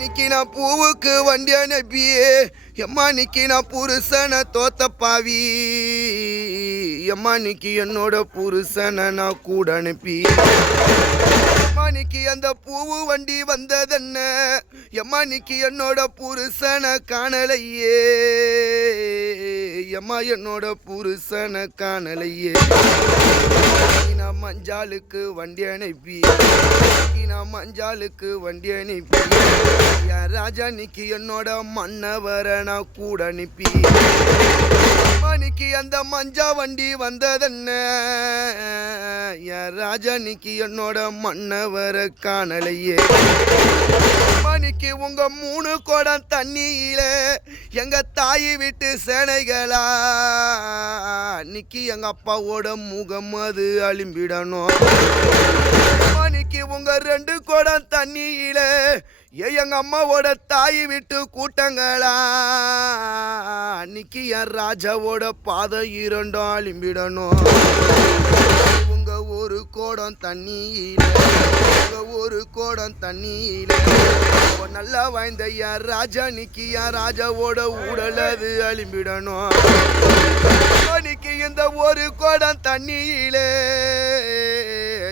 நிக்கி நான் பூவுக்கு வண்டி அனுப்பியே எம்மா நிக்கி நான் புருஷனை தோத்த பாவி எம்மா நிக்கி என்னோட புருஷனை நான் கூட அனுப்பி. எம்மா நிக்கி அந்த பூவு வண்டி வந்ததென்ன? எம்மா நிக்கி என்னோட புருஷனை காணலையே. ஏமா என்னோட புருஷனை காணலையே. நான் மஞ்சாலுக்கு வண்டி அனுப்பி. நான் மஞ்சாலுக்கு வண்டி அனுப்பி. என் ராஜா நிக்கி என்னோட மன்னவரை நான் கூட அனுப்பி. மணிக்கு அந்த மஞ்சா வண்டி வந்ததென்ன? என் ராஜா என்னோட மன்னவர காணலையே. மணிக்கு உங்க மூணு குடம் தண்ணியில எங்க தாய் விட்டு சேனைகளா? அன்னைக்கு எங்க அப்பாவோட முகம் அது அழிம்பிடணும். மணிக்கு உங்க ரெண்டு குடம் தண்ணியில ஏ எங்க அம்மாவோட தாய் விட்டு கூட்டங்களா? அன்னைக்கு என் ராஜாவோட பாதை இரண்டும் அழிம்பிடணும். கோடம் தண்ணியில. ஒரு கோடம் தண்ணியில. ஓ, நல்லா வாய்ந்த யார்? ராஜா நிக்கியா ராஜாவோட உடல் அது அழிம்பிடணும் அன்னைக்கு இந்த ஒரு கோடம் தண்ணியிலே.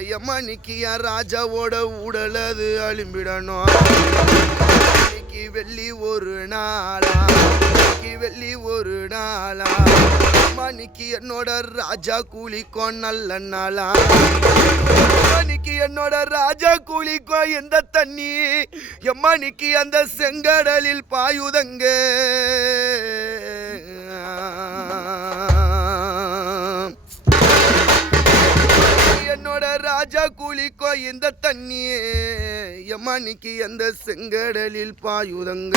எம்மா நிக்கியா ராஜாவோட உடல் அது அழிம்பிடணும் வெள்ளி ஒரு நாளா. வெள்ளி ஒரு நாளா? மணிக்கு என்னோட ராஜா கூலிக்கோ நல்ல நாளா? மணிக்கு என்னோட ராஜா கூலிக்கோ எந்த தண்ணி? எம்மணிக்கு அந்த செங்கடலில் பாயுதங்க. என்னோட ராஜா கூலிக்கோ இந்த தண்ணியே எம்மணிக்கு அந்த செங்கடலில் பாயுதங்க.